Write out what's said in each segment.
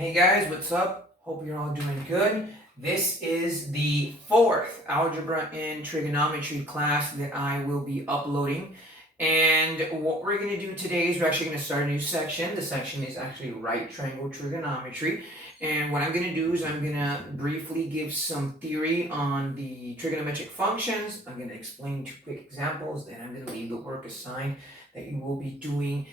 Hey guys, what's up? Hope you're all doing good. This is the fourth Algebra and Trigonometry class that I will be uploading. And what we're going to do today is we're actually going to start a new section. The section is actually right triangle trigonometry. And what I'm going to do is I'm going to briefly give some theory on the trigonometric functions. I'm going to explain two quick examples, then I'm going to leave the work assigned that you will be doing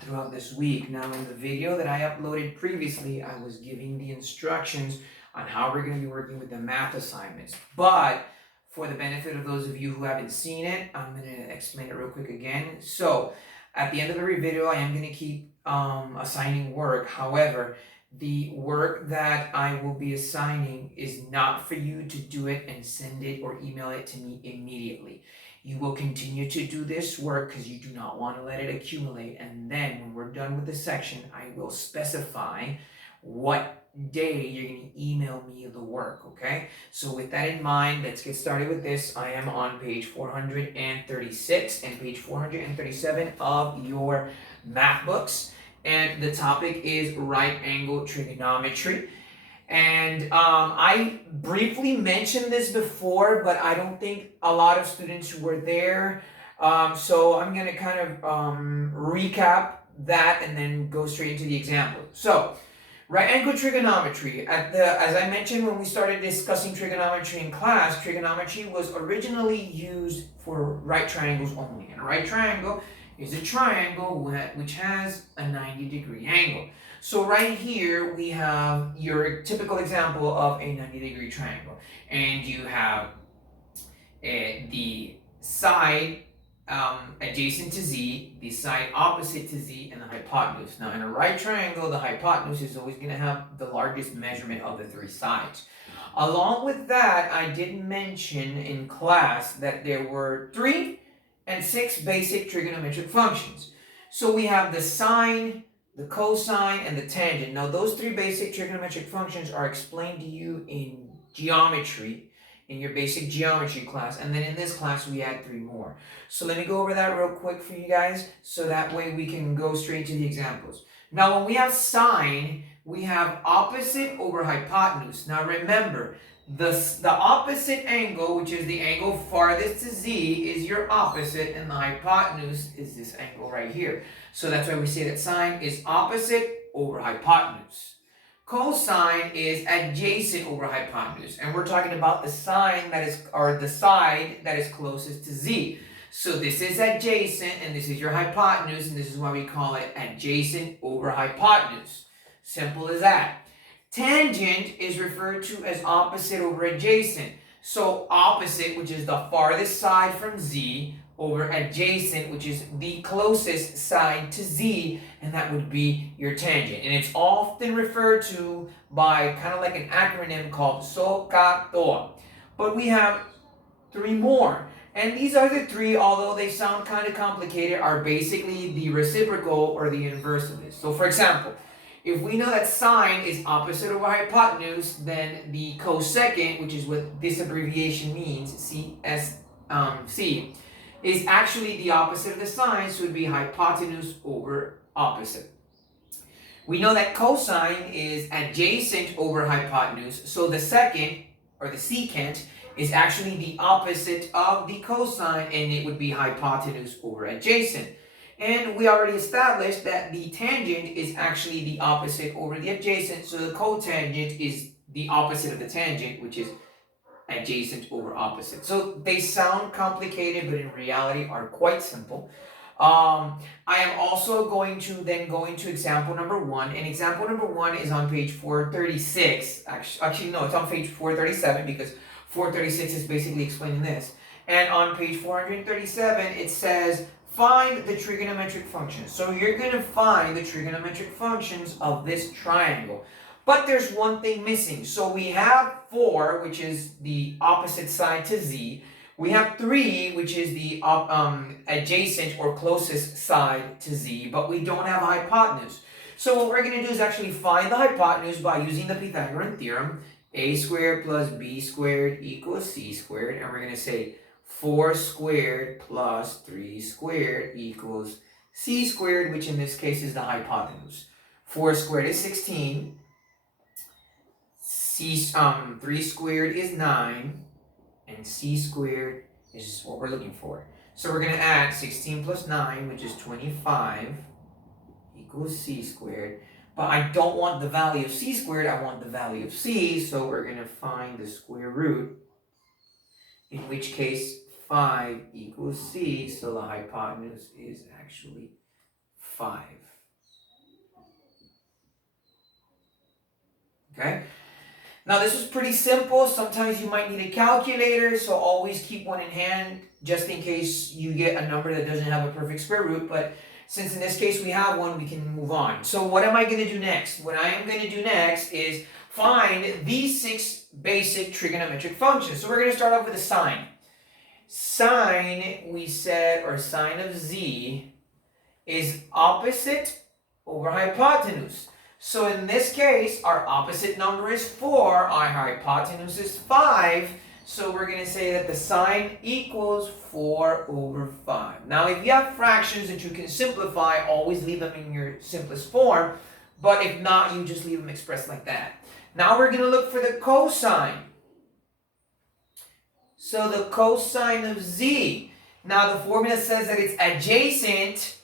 throughout this week. Now, in the video that I uploaded previously, I was giving the instructions on how we're going to be working with the math assignments. But for the benefit of those of you who haven't seen it, I'm going to explain it real quick again. So, at the end of every video, I am going to keep assigning work. However, the work that I will be assigning is not for you to do it and send it or email it to me immediately. You will continue to do this work because you do not want to let it accumulate. And then when we're done with the section, I will specify what day you're going to email me the work, okay? So with that in mind, let's get started with this. I am on page 436 and page 437 of your math books. And the topic is right angle trigonometry. And I briefly mentioned this before, but I don't think a lot of students were there. So I'm going to kind of recap that and then go straight into the example. So, right angle trigonometry. As I mentioned when we started discussing trigonometry in class, trigonometry was originally used for right triangles only. And a right triangle is a triangle which has a 90-degree angle. So right here we have your typical example of a 90-degree triangle. And you have the side adjacent to z, the side opposite to z, and the hypotenuse. Now in a right triangle, the hypotenuse is always going to have the largest measurement of the three sides. Along with that, I did mention in class that there were 3 and 6 basic trigonometric functions. So we have the sine, the cosine, and the tangent. Now those 3 basic trigonometric functions are explained to you in geometry, in your basic geometry class, and then in this class we add 3 more. So let me go over that real quick for you guys, so that way we can go straight to the examples. Now when we have sine, we have opposite over hypotenuse. Now remember, the opposite angle, which is the angle farthest to z, is your opposite, and the hypotenuse is this angle right here. So that's why we say that sine is opposite over hypotenuse. Cosine is adjacent over hypotenuse, and we're talking about the side that is closest to z. So this is adjacent, and this is your hypotenuse, and this is why we call it adjacent over hypotenuse. Simple as that. Tangent is referred to as opposite over adjacent. So opposite, which is the farthest side from z, over adjacent, which is the closest side to z, and that would be your tangent. And it's often referred to by kind of like an acronym called SOHCAHTOA. But we have 3 more. And these other 3, although they sound kind of complicated, are basically the reciprocal or the inverse of this. So for example, if we know that sine is opposite over hypotenuse, then the cosecant, which is what this abbreviation means, CSC, is actually the opposite of the sine, so it would be hypotenuse over opposite. We know that cosine is adjacent over hypotenuse, so the secant, or the secant, is actually the opposite of the cosine, and it would be hypotenuse over adjacent. And we already established that the tangent is actually the opposite over the adjacent, so the cotangent is the opposite of the tangent, which is adjacent over opposite. So they sound complicated, but in reality are quite simple. I am also going to then go into example number 1, and example number 1 is on page 436. Actually, no, it's on page 437 because 436 is basically explaining this. And on page 437, it says, find the trigonometric functions. So you're going to find the trigonometric functions of this triangle. But there's one thing missing. So we have 4, which is the opposite side to z. We have 3, which is the adjacent or closest side to z, but we don't have a hypotenuse. So what we're going to do is actually find the hypotenuse by using the Pythagorean theorem. A squared plus b squared equals c squared. And we're going to say 4 squared plus 3 squared equals c squared, which in this case is the hypotenuse. 4 squared is 16. 3 squared is 9, and c squared is what we're looking for. So we're going to add 16 plus 9, which is 25, equals c squared. But I don't want the value of c squared, I want the value of c, so we're going to find the square root, in which case 5 equals c, so the hypotenuse is actually 5. Okay? Now this was pretty simple. Sometimes you might need a calculator, so always keep one in hand just in case you get a number that doesn't have a perfect square root. But since in this case we have one, we can move on. So what am I going to do next? What I am going to do next is find these 6 basic trigonometric functions. So we're going to start off with a sine. Sine, we said, or sine of z is opposite over hypotenuse. So in this case, our opposite number is 4, our hypotenuse is 5, so we're going to say that the sine equals 4 over 5. Now if you have fractions that you can simplify, always leave them in your simplest form, but if not, you just leave them expressed like that. Now we're going to look for the cosine. So the cosine of z, now the formula says that it's adjacent,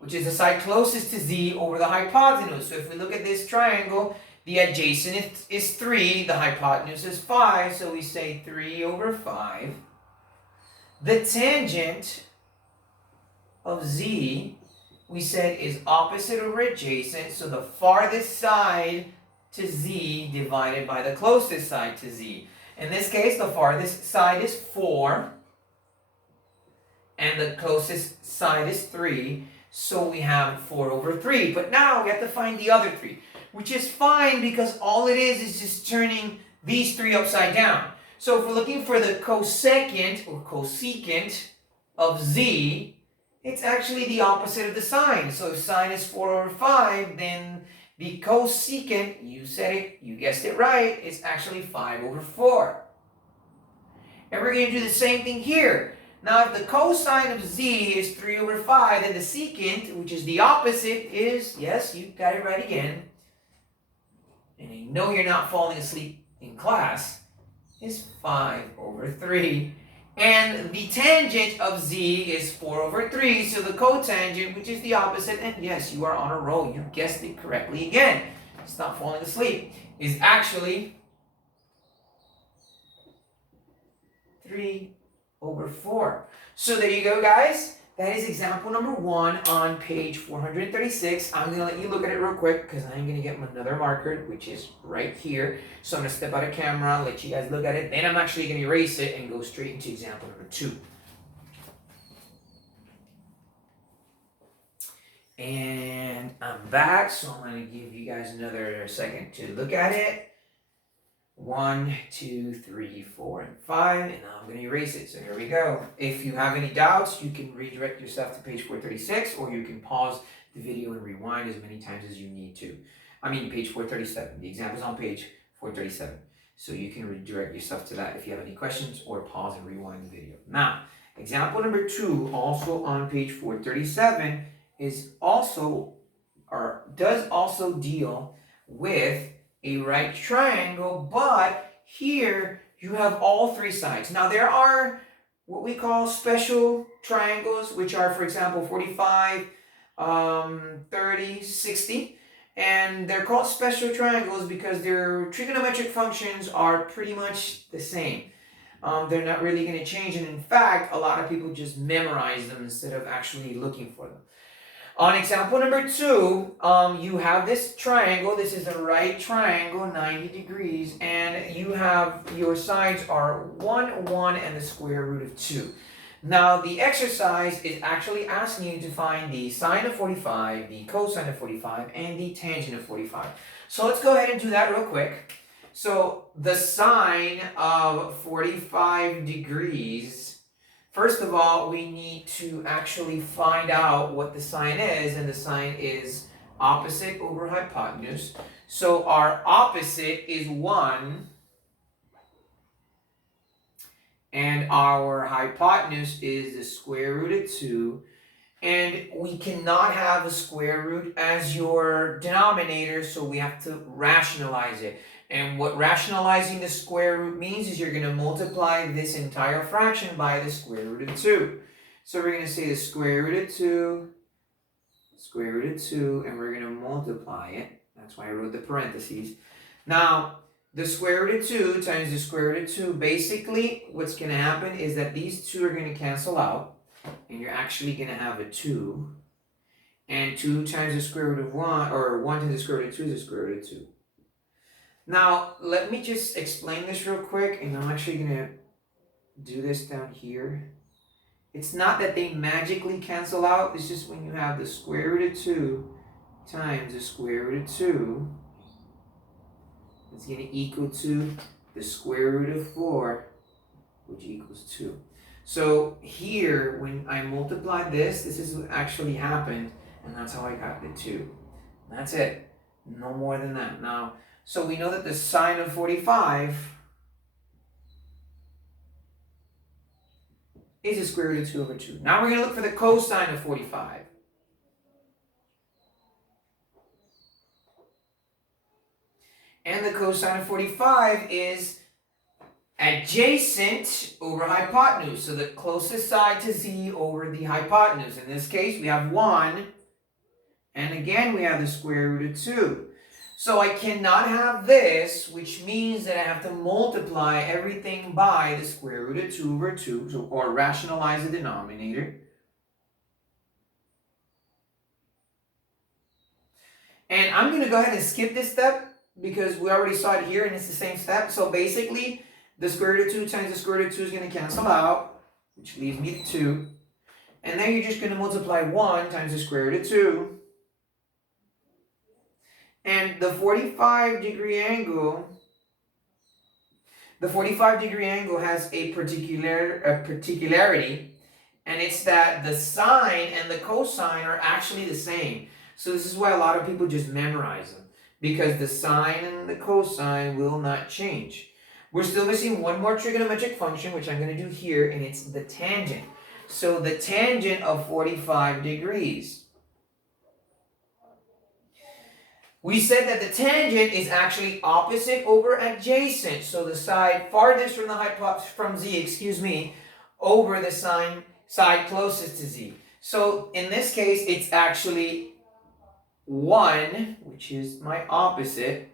which is the side closest to z, over the hypotenuse. So if we look at this triangle, the adjacent is 3, the hypotenuse is 5, so we say 3 over 5. The tangent of z, we said, is opposite over adjacent, so the farthest side to z divided by the closest side to z. In this case, the farthest side is 4, and the closest side is 3. So we have 4 over 3. But now we have to find the other 3, which is fine because all it is just turning these 3 upside down. So if we're looking for the cosecant or cosecant of z, it's actually the opposite of the sine. So if sine is 4 over 5, then the cosecant, you said it, you guessed it right, it's actually 5 over 4. And we're going to do the same thing here. Now, if the cosine of z is 3 over 5, then the secant, which is the opposite, is, yes, you got it right again, and I know you're not falling asleep in class, is 5 over 3. And the tangent of z is 4 over 3, so the cotangent, which is the opposite, and yes, you are on a roll, you guessed it correctly again, stop falling asleep, is actually 3 over 4. So there you go, guys. That is example number 1 on page 436. I'm going to let you look at it real quick because I'm going to get another marker, which is right here. So I'm going to step out of camera, let you guys look at it. Then I'm actually going to erase it and go straight into example number 2. And I'm back, so I'm going to give you guys another second to look at it. 1, 2, 3, 4, and 5, and now I'm going to erase it. So here we go. If you have any doubts, you can redirect yourself to page 436, or you can pause the video and rewind as many times as you need to. I mean, page 437. The example is on page 437. So you can redirect yourself to that if you have any questions, or pause and rewind the video. Now, example number 2, also on page 437, is also, or does also deal with a right triangle, but here you have all 3 sides. Now there are what we call special triangles, which are, for example, 45, 30, 60, and they're called special triangles because their trigonometric functions are pretty much the same. They're not really going to change, and in fact, a lot of people just memorize them instead of actually looking for them. On example number 2, you have this triangle. This is a right triangle, 90 degrees, and you have your sides are 1, 1, and the square root of 2. Now, the exercise is actually asking you to find the sine of 45, the cosine of 45, and the tangent of 45. So let's go ahead and do that real quick. So the sine of 45 degrees, first of all, we need to actually find out what the sine is, and the sine is opposite over hypotenuse. So our opposite is 1, and our hypotenuse is the square root of 2. And we cannot have a square root as your denominator, so we have to rationalize it. And what rationalizing the square root means is you're going to multiply this entire fraction by the square root of 2. So we're going to say the square root of 2, and we're going to multiply it. That's why I wrote the parentheses. Now, the square root of 2 times the square root of 2, basically what's going to happen is that these two are going to cancel out, and you're actually going to have a 2. And 2 times the square root of 1, or 1 times the square root of 2 is the square root of 2. Now, let me just explain this real quick, and I'm actually going to do this down here. It's not that they magically cancel out, it's just when you have the square root of 2 times the square root of 2, it's going to equal to the square root of 4, which equals 2. So here, when I multiply this is what actually happened, and that's how I got the 2. That's it. No more than that. Now, so we know that the sine of 45 is the square root of 2 over 2. Now we're going to look for the cosine of 45. And the cosine of 45 is adjacent over hypotenuse. So the closest side to z over the hypotenuse. In this case, we have 1. And again, we have the square root of 2. So I cannot have this, which means that I have to multiply everything by the square root of 2 over 2, or rationalize the denominator. And I'm going to go ahead and skip this step because we already saw it here and it's the same step. So basically, the square root of 2 times the square root of 2 is going to cancel out, which leaves me 2. And then you're just going to multiply 1 times the square root of 2. And the 45-degree angle has a particularity, and it's that the sine and the cosine are actually the same. So this is why a lot of people just memorize them, because the sine and the cosine will not change. We're still missing one more trigonometric function, which I'm going to do here, and it's the tangent. So the tangent of 45 degrees. We said that the tangent is actually opposite over adjacent. So the side farthest from z, over the side closest to z. So in this case, it's actually 1, which is my opposite,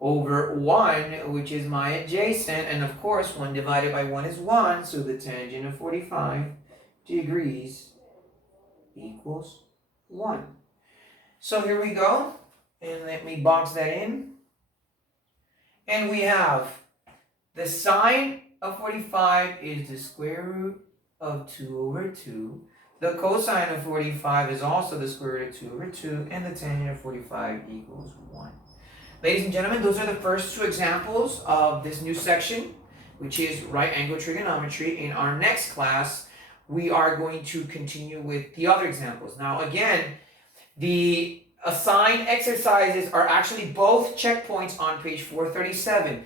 over 1, which is my adjacent. And of course, 1 divided by 1 is 1. So the tangent of 45 degrees equals 1. So here we go, and let me box that in. And we have the sine of 45 is the square root of 2 over 2. The cosine of 45 is also the square root of 2 over 2, and the tangent of 45 equals 1. Ladies and gentlemen, those are the first 2 examples of this new section, which is right angle trigonometry. In our next class, we are going to continue with the other examples. Now again, the assigned exercises are actually both checkpoints on page 437.